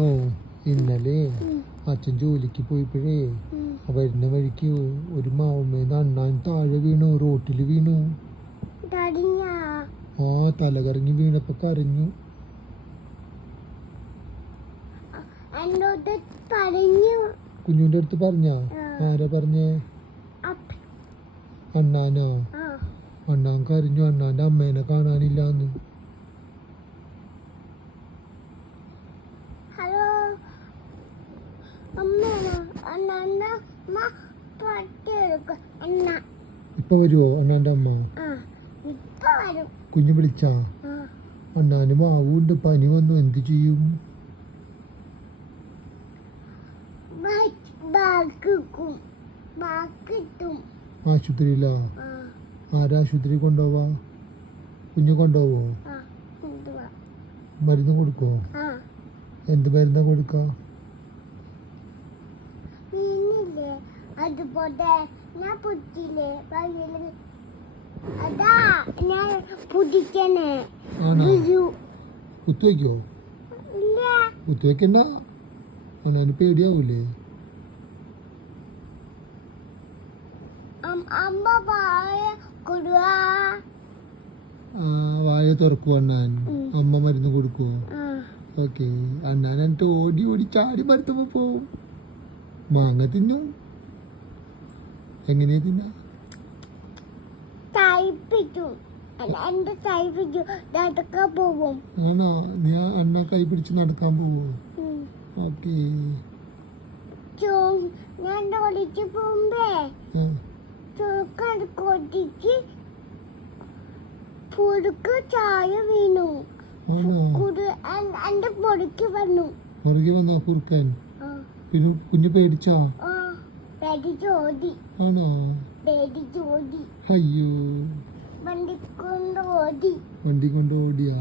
അറിഞ്ഞോ ഇന്നലെ അച്ഛൻ ജോലിക്ക് പോയപ്പോഴേ വരുന്ന വഴിക്ക് ഒരു മാവുമ്മേന്ന് അണ്ണാൻ താഴെ വീണു, റോട്ടിൽ വീണു. ആ തലകറങ്ങി വീണപ്പോ കരഞ്ഞു. കുഞ്ഞുന്റെ അടുത്ത് പറഞ്ഞ? ആരാ പറഞ്ഞേ? അണ്ണാനോ? അണ്ണാൻ കരഞ്ഞു, അണ്ണാന്റെ അമ്മേനെ കാണാനില്ലാന്ന്. ഇപ്പൊ വരുവോ അണ്ണാന്റെ അമ്മ? കുഞ്ഞു വിളിച്ചാ? അണ്ണാന് മാവുണ്ട്, പനി വന്നു, എന്ത് ചെയ്യും? ആശുപത്രിയിലാ? ആരാശുപത്രി കൊണ്ടുപോവാ? കുഞ്ഞു കൊണ്ടുപോവോ? മരുന്ന് കൊടുക്കോ? എന്ത് മരുന്നാ കൊടുക്ക? കുത്തിവെക്കോ? കുത്തിവെക്കണ്ട, അണ്ണാന് പേടിയാവൂലേ? വായ തുറക്കുവോ അണ്ണാൻ? അമ്മ മരുന്ന് കൊടുക്കുവോ? ഓക്കെ. അണ്ണാൻ എന്നിട്ട് ഓടി ഓടി ചാടി മരത്തുമ്പോ പോവും. മാങ്ങ തിന്നും. എങ്ങനെയാ തിന്ന? ആണോ? നീ അണ്ണ കൈ പിടിച്ച് നടക്കാൻ പോവോ? ഓക്കെ. ചായ വീണു. പുറകെ വന്നാ കുറുക്കാൻ? പിന്നെ കുഞ്ഞു പേടിച്ചാ? ആണോ? അയ്യോ, വണ്ടി കൊണ്ട് ഓടിയാ?